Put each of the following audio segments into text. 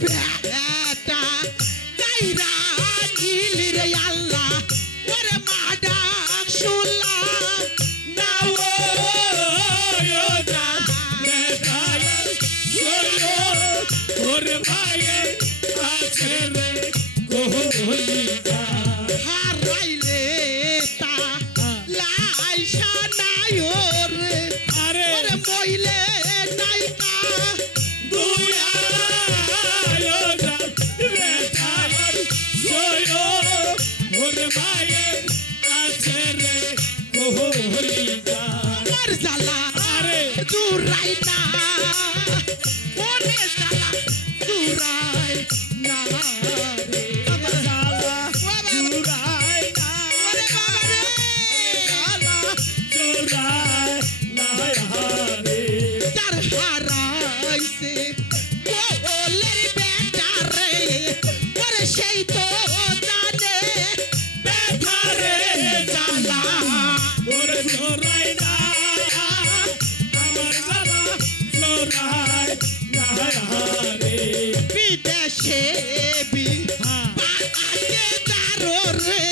বেটা কাইরা নীলি রে আল্লাহ ওরে মা ডাক শুনলাম না ও না বেটা ওরে ভাইয়ে আছে রে কোহলিকা হারাইলে তা লাইসা নাই ওরে আরে ওরে মইলে নাইকা দুয়া আয়োজা বেটা সোয়ো ওরে ভাইয়ে আছে রে কোহলিকা আর জালা আরে দুরাই না ওরে জালা দুরাই না রে জালা দুরাই না ওরে বাবা রে জালা দুরাই না রে তার হারাইছে ওলের বেটা রে ওরে সেই তো জানে বেটা রে জালা ওরে দুরাই না আমার জালা দুরাই না রে বিদেশে বি আগে দারো রে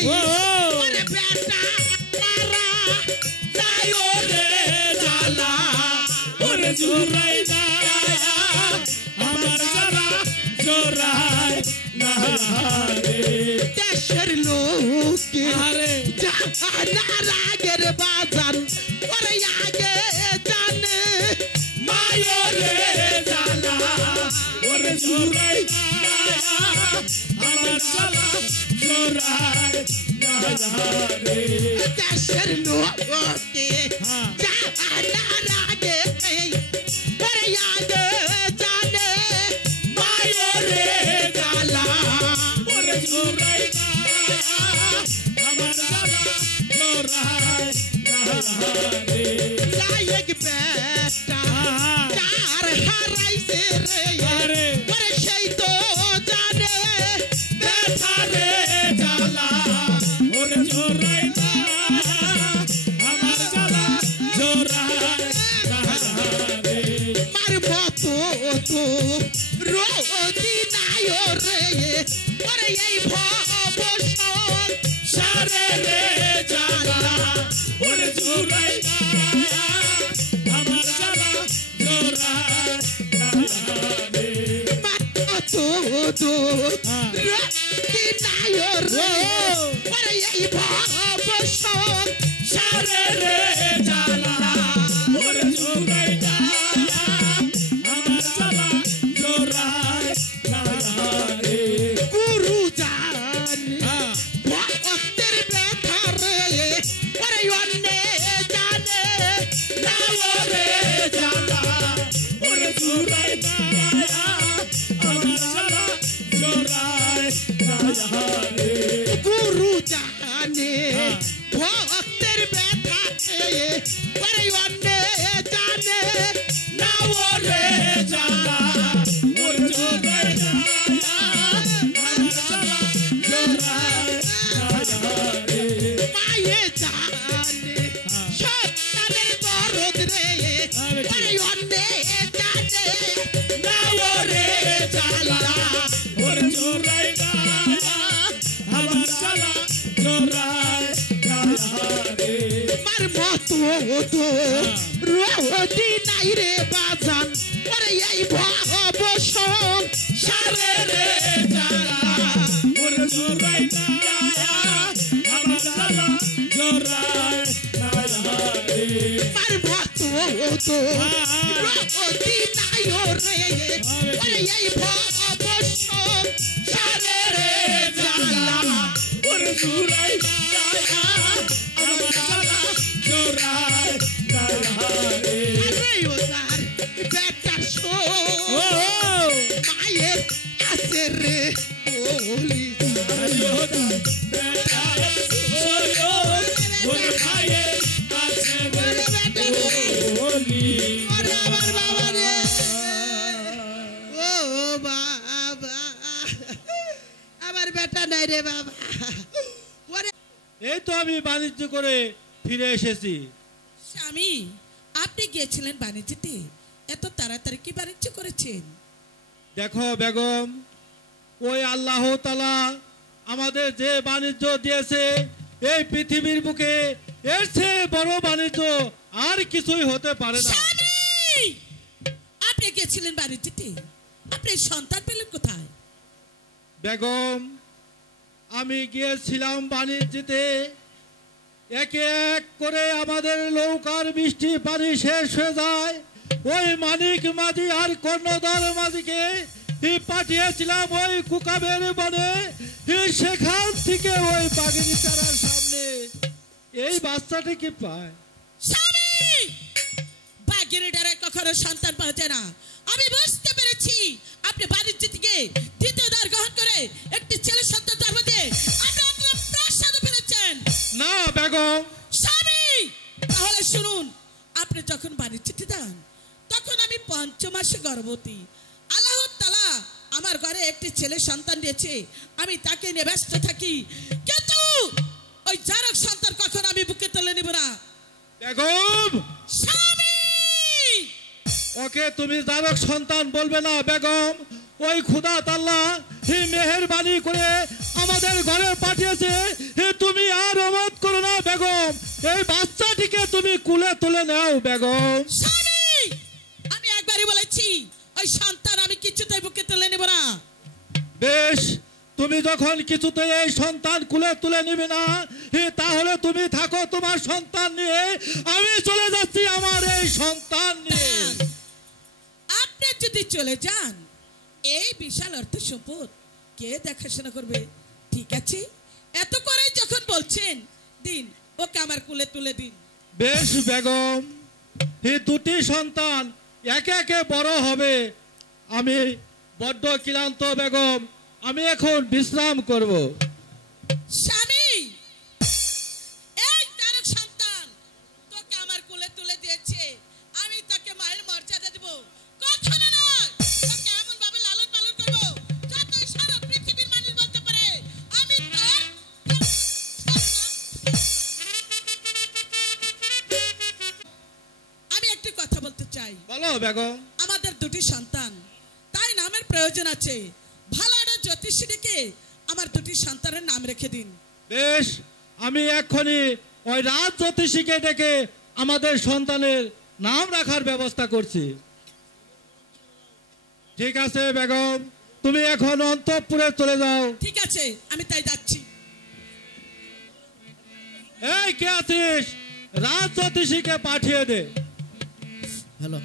ওরে বেটা তারা যায়ো রে জালা ওরে জোরাই না আমার জালা জোরাই না রে দেশের লোকে জানা রাগের বাজার ওরে আগে জানে মায়ো রে জালা ওরে জোরাই না আমার জালা জোরাই না রে দেশের লোকে জানা রাগে ওরে আগে জানে মায়ো রে জালা ওরে জোরাই না আমার জালা জোরাই না রে লায়ক বেটা যার হারাইছে রে ওরে সেই তো জানে বেটা রে জালা ওরে জোরাই না আমার জালা জোরাই না রে মারবো তো রোদি নাই রে ওরে এই ভবসন সারে রে জালা ওরে জোরাই না আমার জালা জোরাই না রে মারবো তো রোদি নাই রে ওরে এই ভবসন সারে রে জালা ওরে জোরাই না আমার জালা জোরাই না রে গুরু জানি ভক্তের ব্যথা রে ওরে অন্যে জানে না ওরে জালা ওরে জোরাই না আমার জালা জোরাই না রে গুরু জানে ভক্তের ব্যথা রে ওরে অন্যে জানে না ওরে জালা ওরে জোরাই না আমার জালা জোরাই না রে মায়ে জানে সন্তানের দরদ রে ওরে অন্যে জানে না ওরে জালা ওরে জোরাই না আমার জালা জোরাই না রে মারবো তো রোদি নাই রে বাজান ওরে এই ভবসন সারে রে জালা ওরে জোরাই না আমার জালা জোরাই না রে মারবো তো রোদি নাই রে ওরে এই ভবসন সারে রে জালা ওরে জোরাই না আমার জালা জোরাই না রে আরে ওজার বেটা শো মায়ের আছে রে ওলি আরে ওজার বেটা সোয়ো ওরে ভাইয়ের আছে রে ওলি ওরে আমার বাবা রে ও বাবা আমার বেটা নাই রে বাবা ওরে এই তো আমি বাণিজ্য করে ফিরে এসেছি স্বামী আপনি গিয়েছিলেন বাণিজ্যতে এত তাড়াতাড়ি কি বাণিজ্য করেছেন দেখো বেগম, ওই আল্লাহ তাআলা আমাদের যে বাণিজ্য দিয়েছে এই পৃথিবীর বুকে, এর চেয়ে বড় বাণিজ্য আর কিছুই হতে পারে না। স্বামী, আপনি গেছিলেন বাণিজ্যতে, আপনি সন্তান পেলেন কোথায়? বেগম, আমি গিয়েছিলাম বাণিজ্যতে, একে এক করে আমাদের নৌকার বৃষ্টি পানি শেষ হয়ে যায়। ওই মানিক মাঝি আর কর্ণধর মাঝিকে পাঠিয়েছিলাম ওই কুকাবের বনে, সেখান থেকে ওই বাগিনী চারার সামনে এই বাচ্চাটি কি পায়। স্বামী, বাগিনী ডারে কখনো সন্তান পাওয়া যায় না। আমি বুঝতে পেরেছি আপনি বাণিজ্য থেকে দ্বিতীয় দ্বার গ্রহণ করে একটি ছেলে সন্তান জন্ম দিয়ে আপনি আপনার প্রাসাদ ফিরেছেন। না বেগম। স্বামী, তাহলে শুনুন, আপনি যখন বাণিজ্যতে যান তখন আমি 5 মাসে গর্ভবতী। আল্লাহ তাআলা আমার ঘরে একটি ছেলে সন্তান দিয়েছে, আমি তাকে নিয়ে ব্যস্ত থাকি, কিন্তু ওই জারক সন্তান কখন আমি বুকে তুলে নিব না। বেগম, স্বামী, ওকে তুমি জারক সন্তান বলবে না বেগম। ওই খোদা আল্লাহ মেহেরবানি করে আমাদের ঘরে পাঠিয়েছে, তুমি আর অমত করো না বেগম। এই বাচ্চাটিকে তুমি কুলে তুলে নাও বেগম। স্বামী, আমি একবারই বলেছি ওই সন্তান আমি কিছুতেই বুকে তুলে নিব না। বেশ, তুমি যখন কিছুতেই এই সন্তান কুলে তুলে নিবে না, তাহলে তুমি থাকো তোমার সন্তান নিয়ে, আমি চলে যাচ্ছি আমার এই সন্তান নিয়ে। আপনি যদি চলে যান এই বিশাল অর্থ সম্পদ কে দেখাশোনা করবে? ঠিক আছে, এত করে যখন বলছেন দিন, ওকে আমার কুলে তুলে দিন। বেশ বেগম, এই দুটি সন্তান একে একে বড় হবে। আমি বড্ড ক্লান্ত বেগম, আমি এখন বিশ্রাম করব। স্বামী, এই তারক সন্তান তোকে আমার কোলে তুলে দিয়েছে, আমি তাকে মায়ের মর্যাদা দেব, কখনো না তোকে এমন ভাবে লালন পালন করব যাতে সারা পৃথিবীর মানুষ বলতে পারে আমি তার। আমি একটি কথা বলতে চাই। বলো বেগম। আমাদের দুটি সন্তান, তাই নামের প্রয়োজন আছে। ভালো একটা জ্যোতিষী ডেকে আমার দুটি সন্তানের নাম রেখে দিন। বেশ, আমি এক্ষুনি ওই রাজ জ্যোতিষীকে ডেকে আমাদের সন্তানের নাম রাখার ব্যবস্থা করছি। ঠিক আছে বেগম, তুমি এখন অন্তঃপুরে চলে যাও। ঠিক আছে, আমি তাই যাচ্ছি। এই কে আছিস? রাজ জ্যোতিষীকে পাঠিয়ে দে। হ্যালো,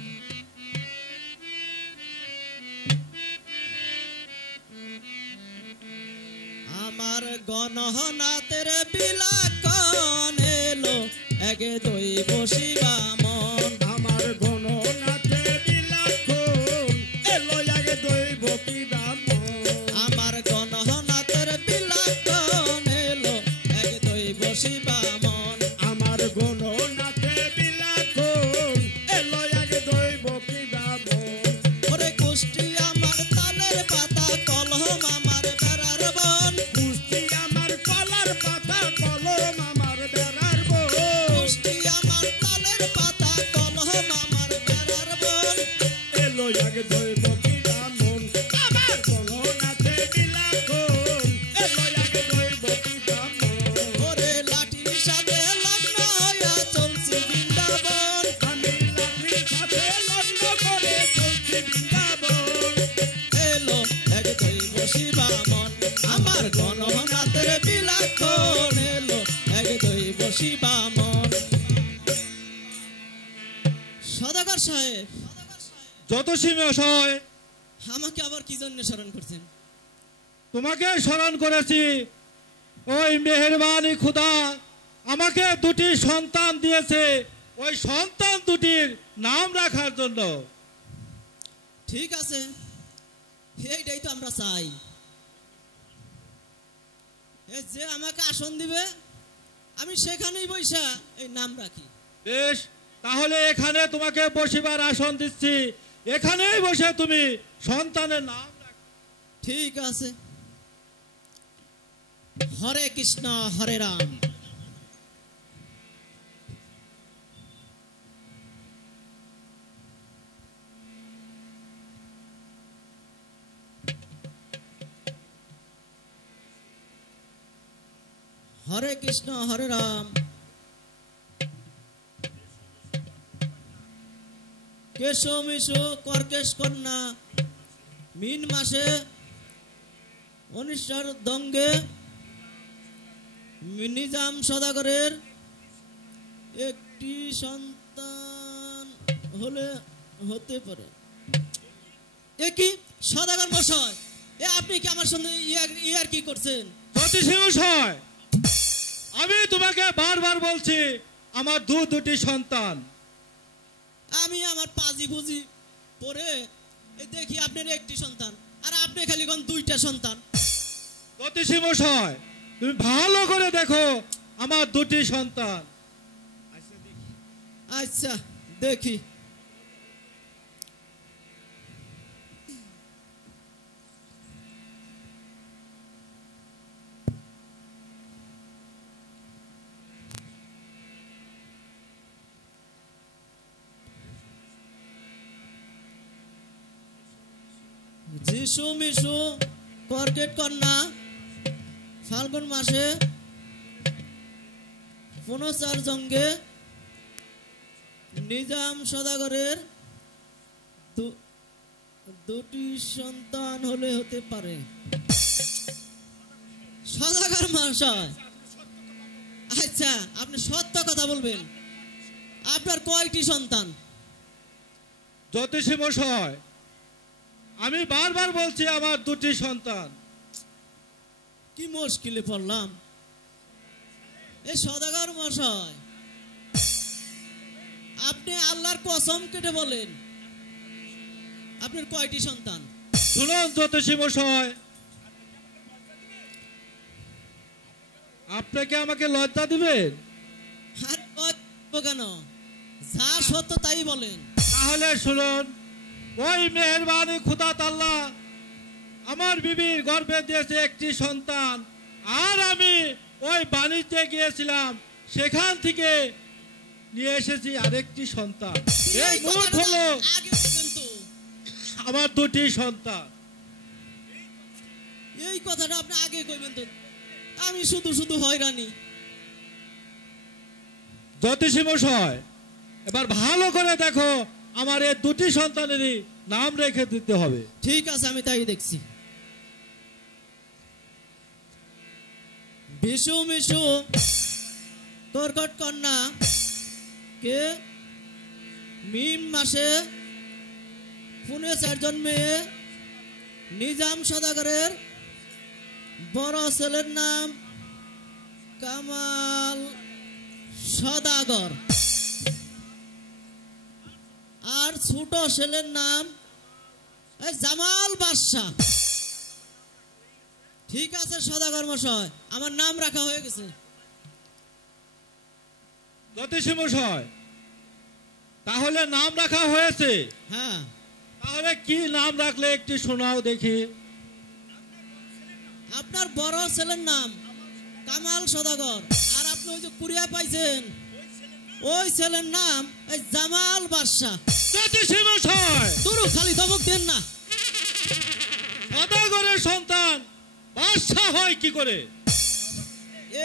আমার গণনাথের বিলাকন এলো একে দই বসিবা মন। আমার গণনাথে বিলাখন এলো আগে দৈব কি ব্রাহ্মণ। আমার গণনাথের বিলাকন এলো একে দই বসিবা মন। আমার গণনাথে বিলাখন এলো আগে দৈব কি ব্রাহ্মণ। ওরে কুষ্টি আমার তালের পাতা কলম আমার বেড়ার বন। কুষ্টি আমার কলার পাতা কলম আমার বেড়ার বন। কুষ্টি আমার তালের পাতা কলম আমার বেড়ার বন। এলো আগে দৈব কি ব্রাহ্মণ। আমার গণনাথে বিলাখন এলো আগে দৈব কি ব্রাহ্মণ। ওরে লাঠির সাথে লগ্ন হইয়া চলছি বৃন্দাবন। আমি লাঠির সাথে লগ্ন করে চলছি বৃন্দাবন। এলো এক দৈব শিবা মন। আমার গণনাথের বিলাখন এলো এক দৈব শিবা মন। সদাগর সাহেব, জ্যোতিষী মশাই, আমাকে আবার কি জন্য স্মরণ করছেন? তোমাকে স্মরণ করেছি। ওই মেহেরবানি খোদা আমাকে দুটি সন্তান দিয়েছে, ওই সন্তান দুটির নাম রাখার জন্য। ঠিক আছে, এইটাই তো আমরা চাই। এ যে আমাকে আসন দিবে আমি সেখানেই বৈশা এই নাম রাখি। বেশ, তাহলে এখানে তোমাকে বসিবার আসন দিচ্ছি, এখানেই বসে তুমি সন্তানের নাম রাখো। ঠিক আছে। হরে কৃষ্ণ হরে রাম। হরে কৃষ্ণ হরে রাম। কেশো মিশো কর্কেশ কন্যা মিন মাসে অনিশ্চর দঙ্গে নিজাম সদাগরের একটি সন্তান হতে পারে। এ কি সদাগর মশাই, এ আপনি কি আমার সঙ্গে ইয়ার কি করছেন? জ্যোতিষী মশাই, আমি তোমাকে বারবার বলছি আমার দুটি সন্তান। আমি আমার পাজি বুঝি পরে দেখি আপনার একটি সন্তান, আর আপনি খালি কোন দুইটা সন্তান। জ্যোতিষী মশাই, তুমি ভালো করে দেখো আমার দুটি সন্তান। আচ্ছা দেখি। যিশু মিশু কর্কেট কন্যা ফাল্গুন মাসে পুনচার জঙ্গে নিজাম সদাগরের দুটি সন্তান হতে পারে। সদাগর মশাই, আচ্ছা আপনি সত্য কথা বলবেন, আপনার কয়টি সন্তান? জ্যোতিষী মশাই, আমি বারবার বলছি আমার দুটি সন্তান। কি মুশকিলে পড়লাম। এই সদাগর মশাই, আপনি আল্লাহর কসম কেটে বলেন আপনার কয়টি সন্তান? শুনুন জ্যোতিষী মশাই, আপনাকে আমাকে লজ্জা দিবেন? আর কেন, যা সত্য তাই বলেন। তাহলে শুনুন, ওই মেহেরবানি খুদা তাআলা আমার বিবির গর্ভে দিয়েছে একটি সন্তান, আর আমি ওই বাণিজ্যে গিয়েছিলাম, সেখান থেকে নিয়ে এসেছি আরেকটি সন্তান। এই মোট হলো আগে বলবেন তো। আমার দুটি সন্তান। এই কথাটা আপনি আগে কইবেন তো, আমি শুধু শুধু হয়রানি। জ্যোতিষী মশাই, এবার ভালো করে দেখো আমার এই দুটি সন্তানেরই নাম রেখে দিতে হবে। ঠিক আছে, আমি তাই দেখছি। বিশু মিশু কর্কট কন্যা কে মিম মাসে পুনে 4 জন্মে নিজাম সদাগরের বড় ছেলের নাম কামাল সদাগর, আর ছোট ছেলের নাম জামাল বাদশাহ। ঠিক আছে সদাগর মশাই, আমার নাম রাখা হয়ে গেছে। জ্যোতিষী মশাই, তাহলে নাম রাখা হয়েছে? হ্যাঁ। তাহলে কি নাম রাখলে একটু শোনাও দেখি। আপনার বড় ছেলের নাম কামাল সদাগর, আর আপনি ওই যে কুড়িয়া পাইছেন ওই ছেলের নাম জামাল বাদশাহ। জ্যোতিষী মশাই, তোর খালি ধমক দেন না। সদাগরের সন্তান বাদশাহ হয় কি করে?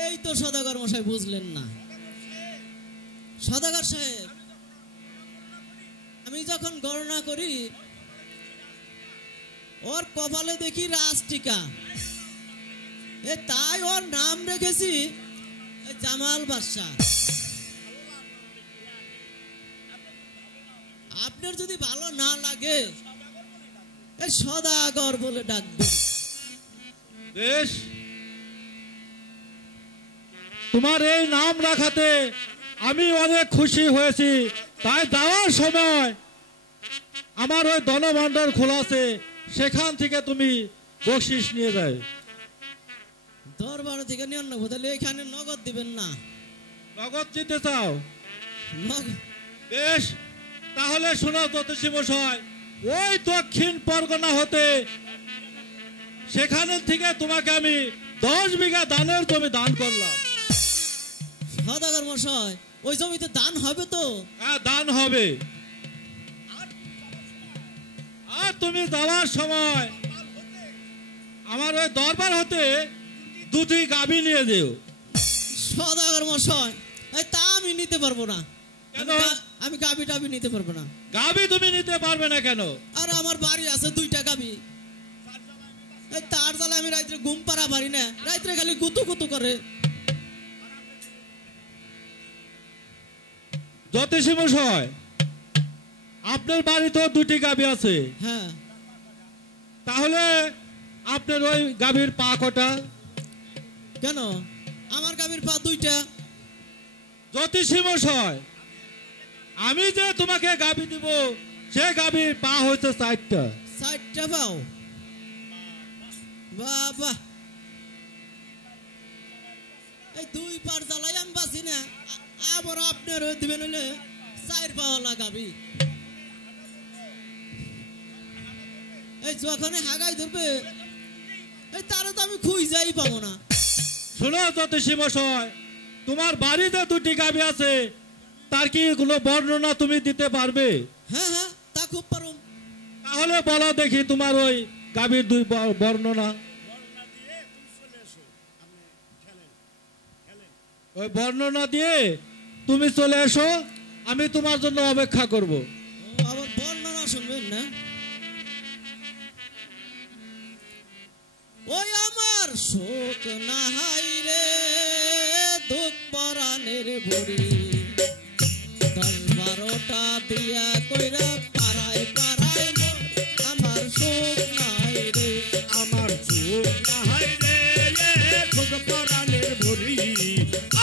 এই তো সদাগর মশাই বুঝলেন না। সদাগর সাহেব, আমি যখন গণনা করি ওর কপালে দেখি রাজটিকা, তাই ওর নাম রেখেছি জামাল বাদশাহ। আপনার যদি ভালো না লাগে সদাগর বলে ডাকবেন। বেশ, তোমার এই নাম রাখাতে আমি অনেক খুশি হয়েছি। তাই যাওয়ার সময় আমার ওই ধনভাণ্ডার খোলা আছে, সেখান থেকে তুমি বকশিস নিয়ে যাও। দরবার থেকে নিয়ে নেবো, তাহলে এখানে নগদ দিবেন না? নগদ দিতে চাও? নগদ। বেশ, তাহলে শোনো জ্যোতিষী মশাই, ওই দক্ষিণ পরগনা হতে সেখানে থেকে তোমাকে আমি 10 বিঘা ধানের জমি দান করলাম। সদাগর মশাই, ওই জমিতে দান হবে তো? হ্যাঁ, দান হবে। আর তুমি যাওয়ার সময় আমার ওই দরবার হতে 2টি গাভী নিয়ে যেও। সদাগর মশাই এই তা আমি নিতে পারবো না কেন? আমি গাবি টাবি নিতে পারবো না গাবি তুমি নিতে পারবে না কেন? আর আমার বাড়ি আছে 2টা গাবি এই তার জ্বালা আমি রাত্রে ঘুম পাড়া পারি না রাত্রে খালি গুতু গুতু করে জ্যোতিষী মশাই আপনার বাড়ি তো 2টি গাবি আছে, হ্যাঁ তাহলে আপনার ওই গাভীর পা কটা? কেন আমার গাবির পা 2টা জ্যোতিষী মশাই আমি যে তোমাকে গাভী দিব সে গাভীর পা হচ্ছে 4টা। 4টা পাও বাবা এই 2 পার জ্বালাই আমি বাঁচি না আবার আপনার দিবেন হলে 4 পাওয়ালা গাবি এই যখন হাগাই ধরবে এই তারা তো আমি খুঁজ যাই পাবো না শোনো জ্যোতিষী মশাই তোমার বাড়িতে 2টি গাভী আছে তার কি কোনো বর্ণনা তুমি দিতে পারবে? হ্যাঁ হ্যাঁ তা খুব পারুম তাহলে বলো দেখি তোমার ওই গাভীর 2 বর্ণনা। ওই বর্ণনা দিয়ে তুমি চলে এসো, আমি তোমার জন্য অপেক্ষা করব। ও, আবার বর্ণনা শুনবেন না ওই আমার শোক নাহাই রে দুঃখ পরাণের ভরি 10-12টা বিয়া কইরা পাড়ায় পাড়ায় মোর আমার শোক নাই রে আমার চোখ নাহাই রে খোঁজ পরাণের ভরি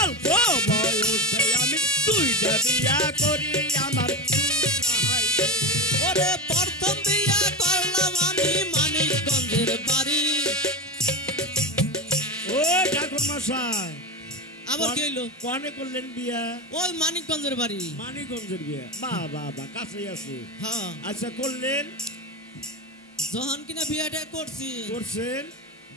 অল্প বয়সে আমি 2টা বিয়া করি আমার চোখ নাহাই রে ওরে প্রথম বিয়া করলাম আমি মানিকগঞ্জের বাড়ি ও ঠাকুর মশাই আবার কি হইলো কোনে করলেন বিয়া? ওই মানিকগঞ্জের বাড়ি মানিকগঞ্জের বিয়া বাহ বাহ বাহ কাছেই আছে। হ্যাঁ আচ্ছা করলেন যখন কিনা বিয়াটা করছি করছেন?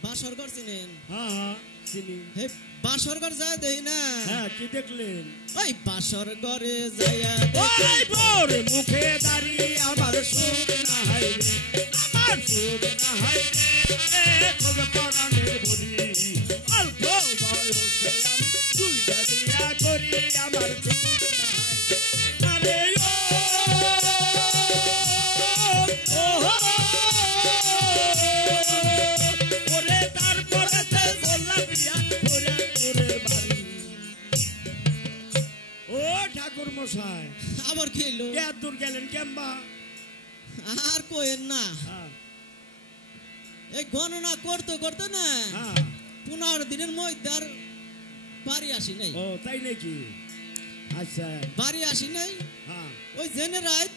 বাসর করছিলেন হ্যাঁ হ্যাঁ চিনি। হে বাসর ঘর যায় দেই না হ্যাঁ কি দেখলেন? ওই বাসর ঘরে যাইয়া ওই বোর মুখে দাড়ি আমার সুখ নাহাই রে আমার সুখ নাহাই রে খোঁজ পরাণের ভরি অল্প বয়সে আমি 2টা বিয়া করি আমার সুখ নাহাই রে। আরে ও ওরে তারপরে বললাম বিয়া করে ওরে বাড়ি। ও ঠাকুর মশাই আবার কি হইলো এত দূর গেলেন কেমবা? আর কোয়েন না হ্যাঁ এই গণনা করতে করতে না হ্যাঁ 15 দিনের মধ্যে আর বাড়ি আসি নাই ও তাই নাকি? আচ্ছা বাড়ি আসি নাই হ্যাঁ ওই জেনে রাত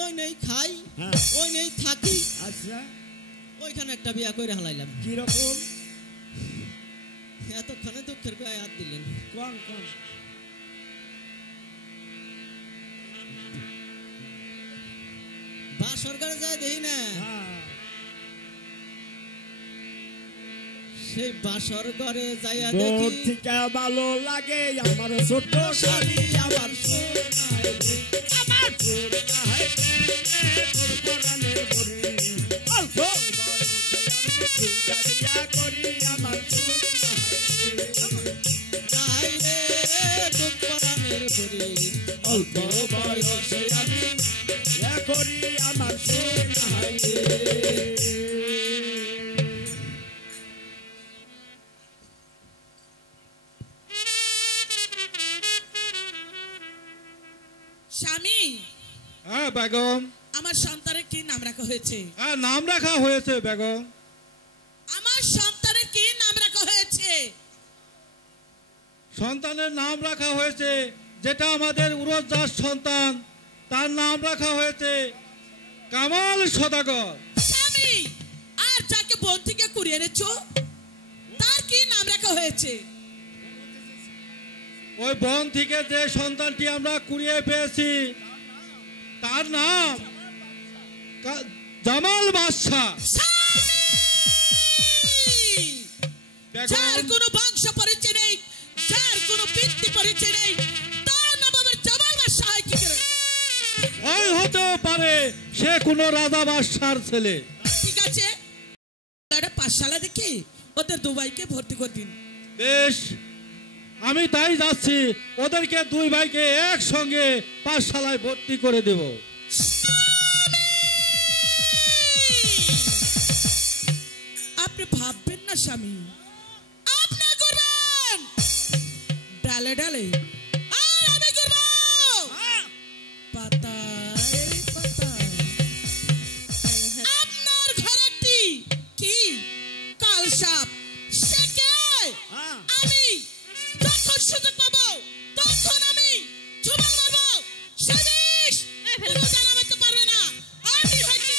ওই নেই খাই হ্যাঁ ওই নেই থাকি আচ্ছা ওইখানে একটা বিয়া করে হালাইলাম কিরকম? এতক্ষণে দুঃখের গায়ে হাত দিলেন কোন কোন? বাসর ঘরে যায় দেই না হ্যাঁ সেই বাসর ঘরে যাইয়া দূর দেখি থেকে ভালো লাগে আমার ছোট শাড়ি আমার সুখ নাই রে আমার সুখ নাই রে তোর পরাণের ভরি অল্প বয়সে আমি 2টা বিয়া করি আমার সুখ নাই রে নাই রে দুঃখ পরাণের ভরি অল্প বয়সে আমি বিয়া করি আমার সুখ নাই রে। স্বামী হ্যাঁ বেগম। আমার সন্তানের কি নাম রাখা হয়েছে? হ্যাঁ নাম রাখা হয়েছে বেগম। আমার সন্তানের কি নাম রাখা হয়েছে? সন্তানের নাম রাখা হয়েছে যেটা আমাদের উড়োজাত সন্তান তার নাম রাখা হয়েছে কামাল সদাগর। স্বামী আর যাকে বন থেকে কুড়িয়ে এনেছো তার কি নাম রাখা হয়েছে? ওই বন থেকে যে সন্তানটি আমরা কুড়িয়ে পেয়েছি তার নাম জামাল বাদশা। স্বামী! যার কোনো বংশ পরিচয় নেই, যার কোনো পিতৃ পরিচয় নেই, তার নাম আবার জামাল বাদশা হয় কি করে? ওই হতে পারে সে কোনো রাজা বাদশার ছেলে। ঠিক আছে, একটা পাঠশালা দেখে ওদের দুবাইকে ভর্তি করে দিন। বেশ, আমি তাই যাচ্ছি, ওদেরকে দুই ভাইকে একসঙ্গে পাঠশালায় ভর্তি করে দেব। আপনি ভাববেন না স্বামী, আপনি করবেন ডালে ডালে, আর আমি করব পাতায় পাতায়। আপনার ঘরে একটি কি কালসাপ, সে কে? আমি যখন সুযোগ পাবো তখন আমি ঝুমাল মারবো। সে বিষ কোনো জানাতে পারবে না। আমি হচ্ছি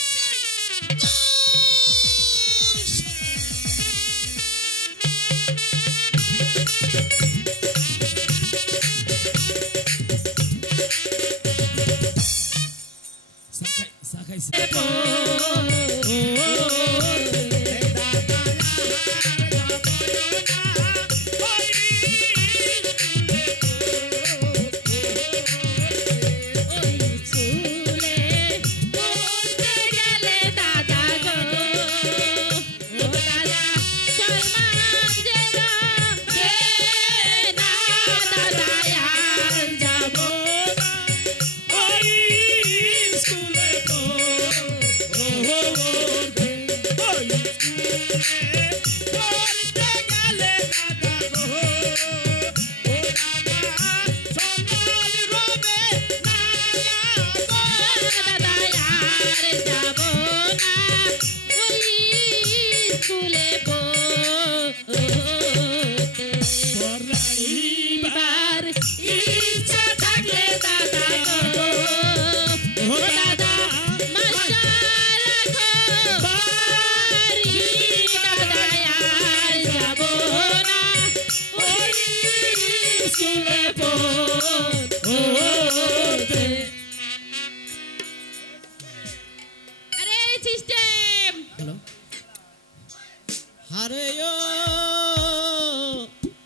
আরে ও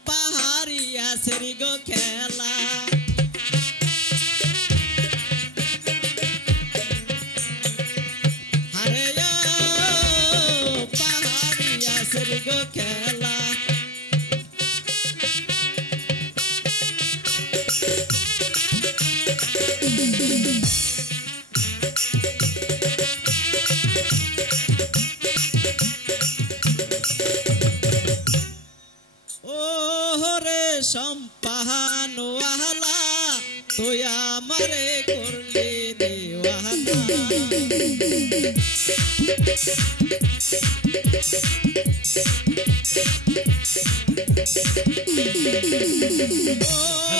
পাহাড়িয়া সেরি গো খেলা, আরে ও পাহাড়িয়া সেরি গো খেলা। সম্পাহানওয়ালা তুই আমারে করলি দিওয়ানা,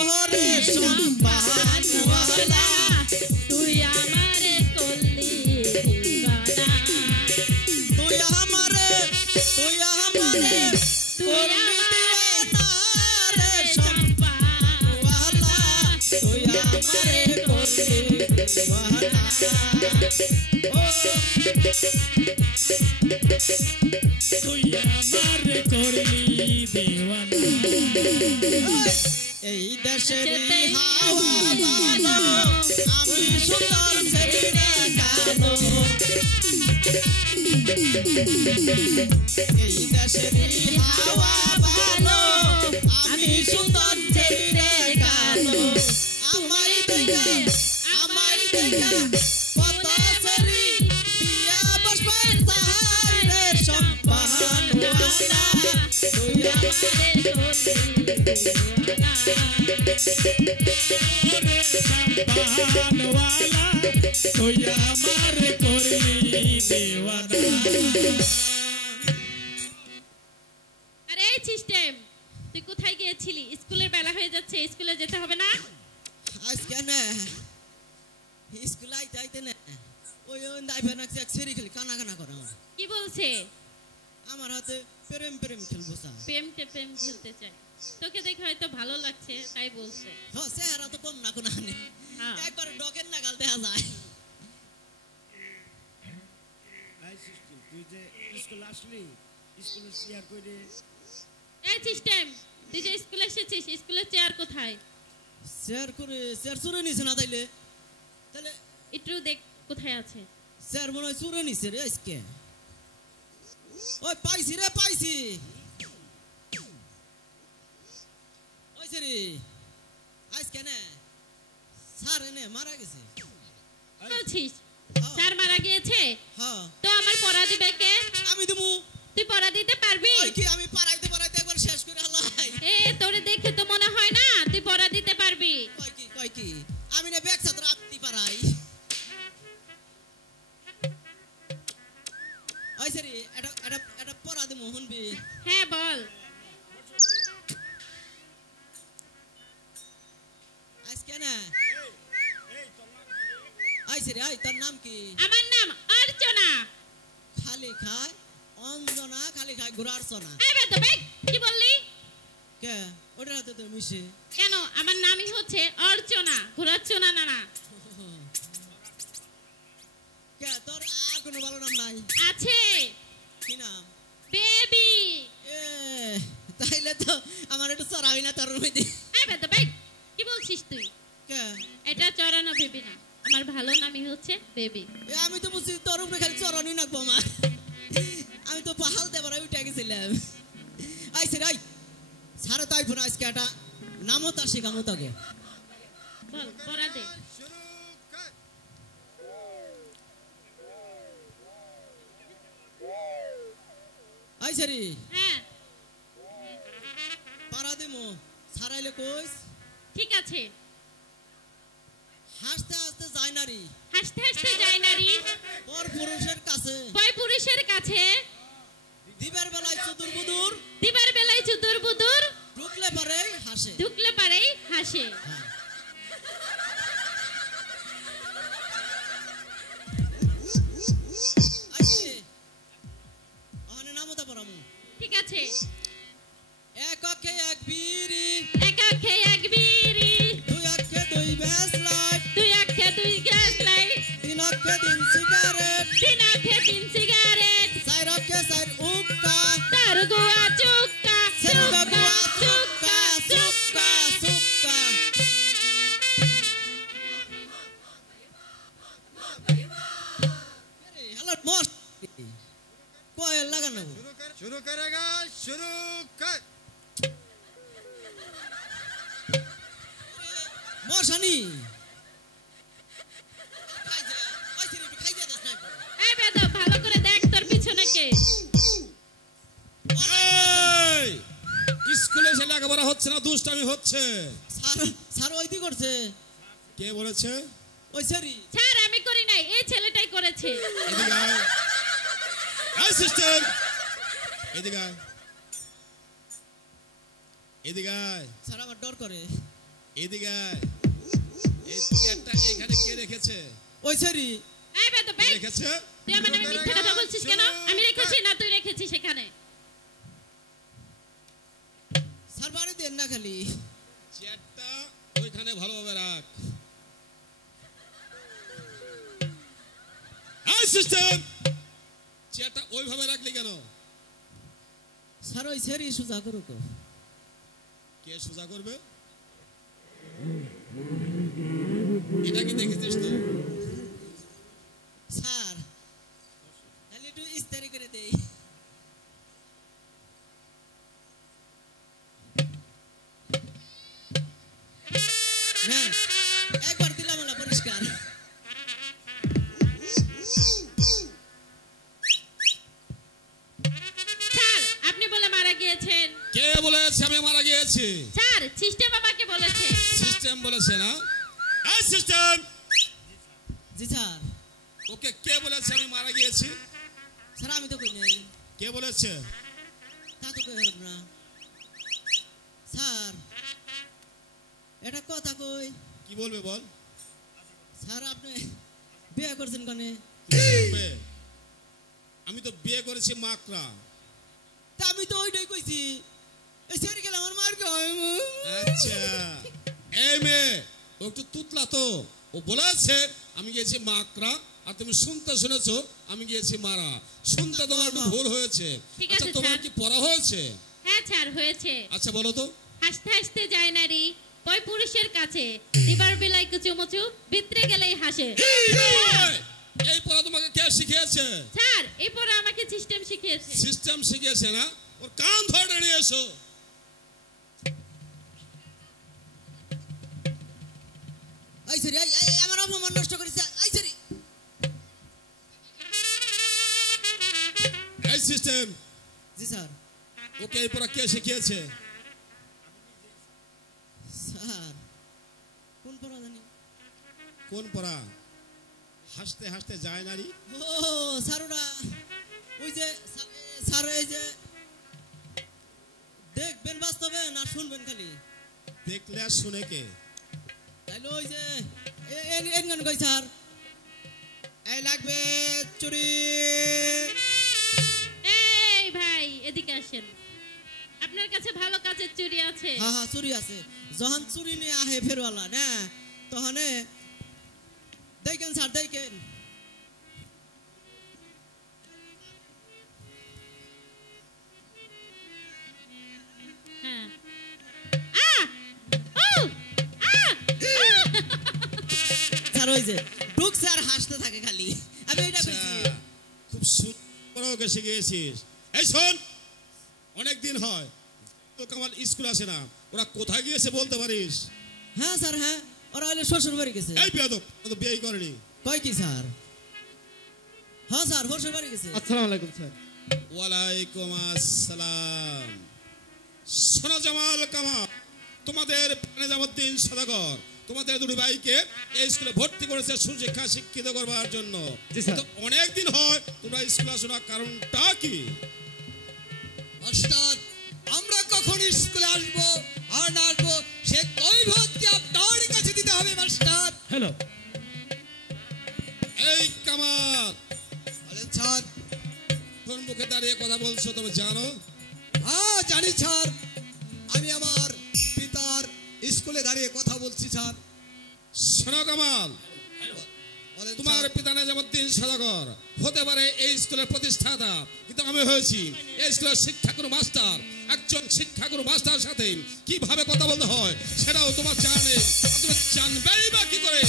ওরে সম্পাহানওয়ালা তুই আমারে করলি দিওয়ানা, তুই আমারে করলি দিওয়ানা রে সম্পাহানওয়ালা তুই আমারে করলি দিওয়ানা। তুই আমারে করলি দেওয়ানা। এই দেশের হাওয়া ভালো, আমি সুন্দর ছেড়ে কালো, এই দেশের হাওয়া ভালো, আমি সুন্দর ছেড়ে কালো। আমায় দেখা কত সরি বিয়া বসবে চাই রে সম্পাহানওয়ালা তুই আমারে ওরে সম্পাহানওয়ালা তুই আমারে করলি দেওয়ানা। আরে এই সিস্টেম, তুই কোথায় গিয়েছিলি? স্কুলের বেলা হয়ে যাচ্ছে, স্কুলে যেতে হবে না? আজকে না স্কুল আইতে না ওই দাইফে না সেরি খেলি কানা কানা করে আমার কি বলছে? আমার হাতে প্রেম খেলবো স্যার। প্রেম খেলতে চাই, তোকে দেখে হয়তো ভালো লাগছে তাই বলছে। হ্যাঁ চেহারা তো কম না কোনো হ্যাঁ। একবার ডকের নাগাল দেখা যায়। তুই যে স্কুল আসলি, স্কুলে চেয়ার করে এই সিস্টেম, তুই যে স্কুলে এসেছিস, স্কুলের চেয়ার কোথায়? চেয়ার চুরে নিছে না তাইলে তাহলে একটু দেখ কোথায় আছে। চেয়ার মনে হয় চুরে নিছে রে আজকে। ওই পাইছি রে পাইছি, ওই হইছে রে আজ কেন স্যার এনে মারা গেছে বলছিস স্যার মারা গিয়েছে হ্যাঁ তো আমার পড়া দিবে কে আমি দেবো তুই পড়া দিতে পারবি ওই কি আমি পারাইতে পারাইতে একবার শেষ করে হালাই এ তোরে দেখে তো মনে হয় না তুই পড়া দিতে পারবি কয় কি আমি না ব্যাগ ছাত্র আত্মি পারাই ওই সরি এটা পড়া দে মোহন বি হ্যাঁ বল আজ কেন আই সরি আই তোর নাম কি আমার নাম অর্চনা খালি খায় অঞ্জনা খালি খায় ঘোরার সোনা এই বেটা বেগ কি বললি কে ওটার হাতে তো মিশে কেন আমার নামই হচ্ছে অর্চনা ঘোরাচ্চনা না না কে তোর আর কোনো ভালো নাম নাই আছে কি নাম বেবি এ তাইলে তো আমার একটু চড়াবি না তোর মধ্যে এই বেটা বেগ কি বলছিস তুই কে এটা চড়ানো বেবি না আমার ভালো নামই হচ্ছে বেবি এ আমি তো বুঝছি তোর উপরে খালি চড়ানোই নাকবো আমার আমি তো পাহাড় দেবার উঠে গেছিলাম আইসে রে সারা তাই ফোন আজকে একটা নামও তার শেখামো তোকে বল পড়া দে আইসে রে হ্যাঁ পারা দেমো সারাইলে কইস ঠিক আছে হাসতে হাসতে যায় না রে হাসতে হাসতে যায় নারী পর পুরুষের কাছে বয় পুরুষের কাছে দিবার বেলায় চতুর বুদুর দিবার বেলায় চুদুর বুদুর ঢুকলে পরে হাসে ঢুকলে পারেই হাসে আইসে ওখানে নামতা পড়ামু ঠিক আছে এক অক্ষে এক বিড়ি এক আখে এক বিড়ি দুই অক্ষে দুই ব্যাস লাইট দুই আখে দুই গ্যাস লাইট তিন অক্ষে তিন সিগারেট তিন আখে তিন সিগারেট চার অক্ষে চার উক্কা তার গোয়া চুক্কা সেরগা চুক্কা গুয়া চুক্কা সুক্কা সুক্কা হ্যালো মস্ত কয় লাগানো शुरू करेगा शुरू कर মশানি এই বেদা ভালো করে দেখ তোর পিছনে কে স্কুলে এসে লেখাপড়া হচ্ছে না দুষ্টামি হচ্ছে স্যার স্যার ওইটি করছে কে বলেছে ওই সারি ছাড় আমি করি নাই এই ছেলেটাই করেছে এদিকে আয় আয় সিস্টার এদিকে আয় এদিকে আয় স্যার আমার ডর করে এদিকে আয় এই চেয়ারটা এখানে কে রেখেছে ওই সারি এই বেদা কে বেগ রেখেছে তুই আমার নামে মিথ্যা কথা বলছিস কেন আমি রেখেছি না তুই রেখেছিস সেখানে স্যার বাড়ি দেন না খালি চেয়ারটা ওইখানে ভালোভাবে রাখ আয় সিস্টার চেয়ারটা ওইভাবে রাখলি কেন স্যার ওই সারি সুজা করুক কে সোজা করবে এটা কি দেখেছিস তো স্যার তাহলে একটু ইস্তারি করে দেই না একবার দিলাম না পরিষ্কার স্যার আপনি বলে মারা গিয়েছেন কে বলেছে আমি মারা গিয়েছি স্যার সিস্টেম আমাকে বলেছে সিস্টেম বলেছে না আয় সিস্টেম জি স্যার ওকে কে বলেছে আমি মারা গিয়েছি স্যার আমি তো কই নাই কে বলেছে তা তো কই হরব না স্যার এটা কথা কই কি বলবে বল স্যার আপনি বিয়ে করছেন কানে বে, আমি তো বিয়ে করেছি মাকড়া তা আমি তো ওইটাই কইছি এই সারি গেল আমার মার গায় আচ্ছা এই মেয়ে ও একটু তুতলা তো ও বলেছে আমি গিয়েছি মাকড়া আর তুমি শুনতে শুনেছো আমি গিয়েছি মারা শুনতে তোমার একটু ভুল হয়েছে ঠিক আচ্ছা আছে, তোমার স্যার। কি পড়া হয়েছে হ্যাঁ স্যার হয়েছে আচ্ছা বলো তো হাসতে হাসতে যায় নারী বই পুরুষের কাছে দিবার বেলায় কুচুমুচু ভিতরে গেলেই হাসে এই পড়া তোমাকে কে শিখিয়েছে স্যার এই পরে আমাকে সিস্টেম শিখিয়েছে সিস্টেম শিখিয়েছে না ওর কান ধরে নিয়ে এসো এই সরি এই আমার অপমান নষ্ট করেছে এই সরি এই সিস্টেম জি স্যার ওকে এই পড়া কে শিখিয়েছে? স্যার কোন পড়া জানি কোন পড়া? হাসতে হাসতে যায় নারী। ও স্যার ওরা ওই যে স্যার এই যে দেখবেন বাস্তবে না শুনবেন খালি? দেখলে আর শুনে কে? তাইলে ওই যে এনগান কই স্যার এই লাগবে চুরি। এই ভাই এদিকে আসেন, আপনার কাছে ভালো কাজের চুড়ি আছে? হ্যাঁ হ্যাঁ চুরি আছে। যখন চুরি নিয়ে আহে ফেরওয়ালা না তখন দেখেন স্যার দেখেন হ্যাঁ স্যার ওই যে ঢুকছে আর হাসতে থাকে খালি। আমি এটা আচ্ছা, কইছি খুব সুন্দর ওকে শিখিয়েছিস। এই শোন, অনেক দিন হয় তো কামাল স্কুল আসে না, ওরা কোথায় গিয়েছে বলতে পারিস? হ্যাঁ স্যার হ্যাঁ ওরা হইলে শ্বশুর বাড়ি গেছে। এই বেয়াদব, ও তো বিয়েই করেনি। কয় কি স্যার? হ্যাঁ স্যার শ্বশুর বাড়ি গেছে। আসসালামু আলাইকুম স্যার। ওয়ালাইকুম আসসালাম। শোনো জামাল কামাল, তোমাদের নিজামুদ্দিন সদাগর তোমাদের দুই ভাইকে এই স্কুলে ভর্তি করেছে সুশিক্ষা শিক্ষিত করবার জন্য। জি স্যার। তো অনেক দিন হয় তোমরা স্কুলে আসো না, কারণটা কি? মাস্টার, আমরা কখন স্কুলে আসবো আর না আসবো সে কৈফিয়ত কি আপনার কাছে দিতে হবে মাস্টার? হ্যালো এই কামাল, বলেন স্যার। কোন মুখে দাঁড়িয়ে কথা বলছো তুমি জানো? হ্যাঁ জানি স্যার, আমি আমার পিতার স্কুলে দাঁড়িয়ে কথা বলছি স্যার। শোনো কামাল, বলেন তোমার স্যার। পিতা নিজামুদ্দিন সদাগর হতে পারে এই স্কুলের প্রতিষ্ঠাতা, কিন্তু আমি হয়েছি এই স্কুলের শিক্ষাগুরু মাস্টার। একজন শিক্ষাগুরু মাস্টার সাথে কিভাবে কথা বলতে হয় সেটাও তোমার জানা নেই। আর তুমি জানবেই বা কি করে?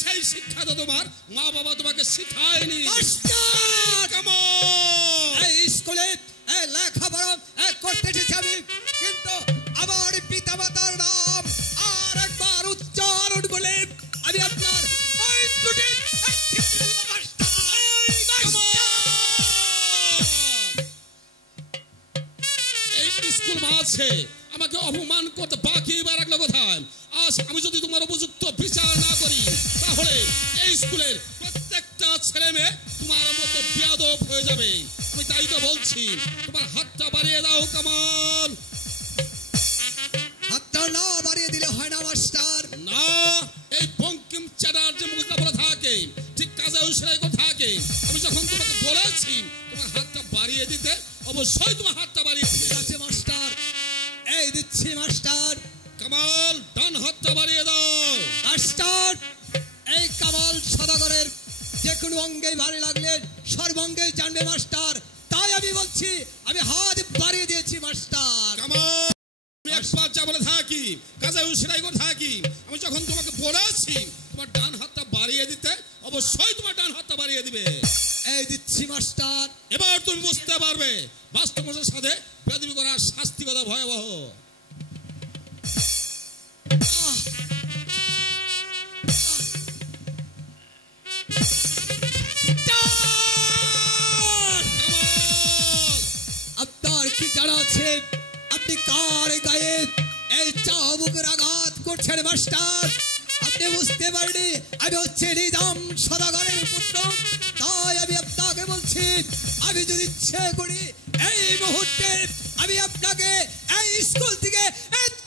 সেই শিক্ষা তো তোমার মা বাবা তোমাকে শিখায়নি। মাস্টার, কামাল, এই স্কুলে লেখাপড়া করতে এসেছি আমি, কিন্তু আমার পিতা মাতার নাম আর একবার উচ্চারণ বলে আমি আপনার ওই ত্রুটি এই স্কুল মাঝে আমাকে অপমান করতে বাকি এবার রাখলো কোথায়? আজ আমি যদি তোমার উপযুক্ত বিচার না করি তাহলে এই স্কুলের প্রত্যেকটা ছেলে মেয়ে তোমার মতো বেয়াদব হয়ে যাবে। আমি তাই তো বলছি, তোমার হাতটা বাড়িয়ে দাও কামাল। হাতটা না বাড়িয়ে দিলে হয় না মাস্টার। না, এই বঙ্কিম চ্যাটার যে মুখটা বলে থাকে ঠিক কাজে সেটাই কথা থাকে। আমি যখন তোমাকে বলেছি তোমার হাতটা বাড়িয়ে দিতে, অবশ্যই তোমার হাতটা বাড়িয়ে ঠিক দিতে। আছে মাস্টার, এই দিচ্ছি মাস্টার। কামাল, ডান হাতটা বাড়িয়ে দাও। মাস্টার, এই কামাল সদাগরের যে কোনো অঙ্গে ভারী লাগলে সর্বাঙ্গে জানবে মাস্টার, তাই আমি বলছি আমি হাত বাড়িয়ে দিয়েছি মাস্টার। কামাল, আমি একবার যা বলে থাকি কাজে সেটাই করে থাকি। আমি যখন তোমাকে বলেছি তোমার ডান হাতটা বাড়িয়ে দিতে, অবশ্যই তোমার ডান হাতটা বাড়িয়ে দিবে। এই দিচ্ছি মাস্টার। এবার তুমি বুঝতে পারবে মাস্টারমশাইয়ের সাথে বেয়াদবি করার শাস্তি কত ভয়াবহ। আপনার কি জানা আছে আপনি কার গায়ে এই চাবুকের আঘাত করছেন মাস্টার? আপনি বুঝতে পারেনি আমি হচ্ছে নিজাম সদাগরের পুত্র, তাই আমি আপনাকে বলছি আমি যদি ইচ্ছে করি এই মুহূর্তে আমি আপনাকে এই স্কুল থেকে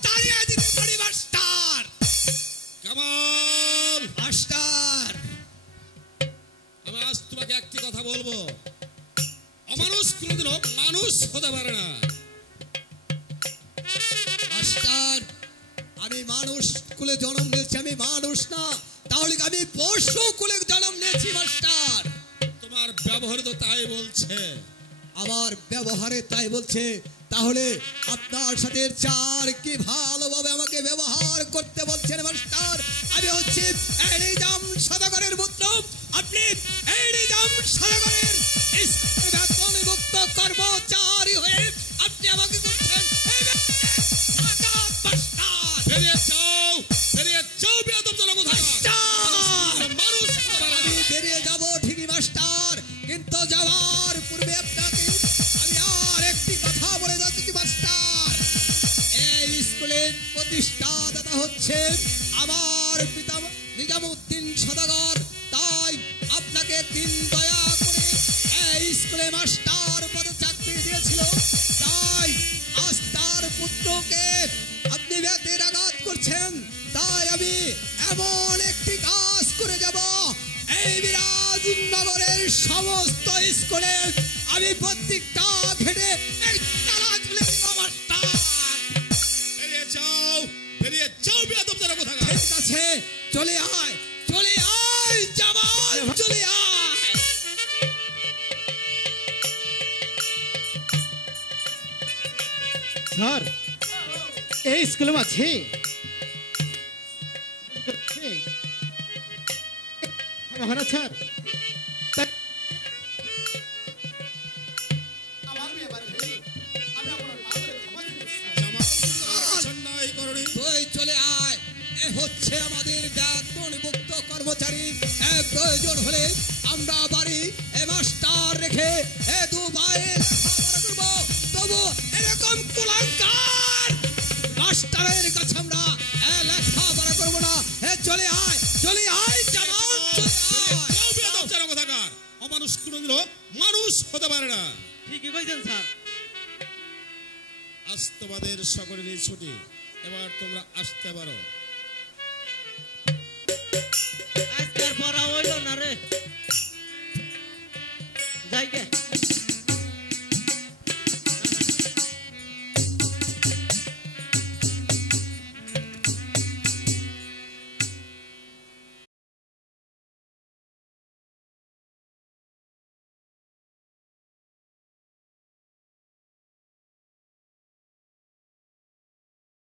তাড়িয়ে দিতে পারি মাস্টার। কামাল, মাস্টার, আমি আজ তোমাকে একটি কথা বলবো, অমানুষ কোনোদিনও মানুষ হতে পারে না। মাস্টার, আমি মানুষ কুলে জন্ম নিয়েছি, আমি মানুষ না, তাহলে আমি পশু কুলে জন্ম নিয়েছি মাস্টার। তোমার ব্যবহার তো তাই বলছে। আমার ব্যবহারে তাই বলছে, তাহলে আপনার সাথে চার কি ভালোভাবে আমাকে ব্যবহার করতে বলছেন মাস্টার? আমি হচ্ছে এই নিজাম সদাগরের পুত্র, আপনি এই নিজাম সদাগরের বেতনভুক্ত কর্মচারী হয়ে আপনি আমাকে করছেন এই মাস্টার। বেরিয়ে যাও, বেরিয়ে যাও বেয়াদব জনক কোথায়? হচ্ছে আমার পিতা নিজামুদ্দিন সদাগর, তাই আপনাকে দিন দয়া করে এই স্কুলে মাস্টার পদে চাকরি দিয়েছিল, তাই আজ তার পুত্রকে আপনি বেতের আঘাত করছেন। তাই আমি এমন একটি কাজ করে যাব, এই বিরাজনগরের সমস্ত স্কুলে আমি প্রত্যেকটা ঘেটে এই তালা ঝুলে দিব মাস্টার। বেরিয়ে যাও বেয়াদব যারা কোথাকার। ঠিক আছে, চলে আয় জামাল, চলে আয়। স্যার এই স্কুলে আছে মহারাজ স্যার, তুই চলে আয়, এ হচ্ছে আমাদের বেতনভুক্ত কর্মচারী। প্রয়োজন হলে আমরা বাড়ি এ মাস্টার রেখে এ দু ভাইয়ে লেখাপড়া করবো, তবু এরকম কুলাঙ্কার মাস্টারের কাছে আমরা লেখাপড়া করবো না। চলে আয় জামাল, চলে আয়। অমানুষ কোনদিনও মানুষ হতে পারে না। ঠিকই কইছেন স্যার। আজ তোমাদের সকলেরই ছুটি, এবার তোমরা আসতে পারো।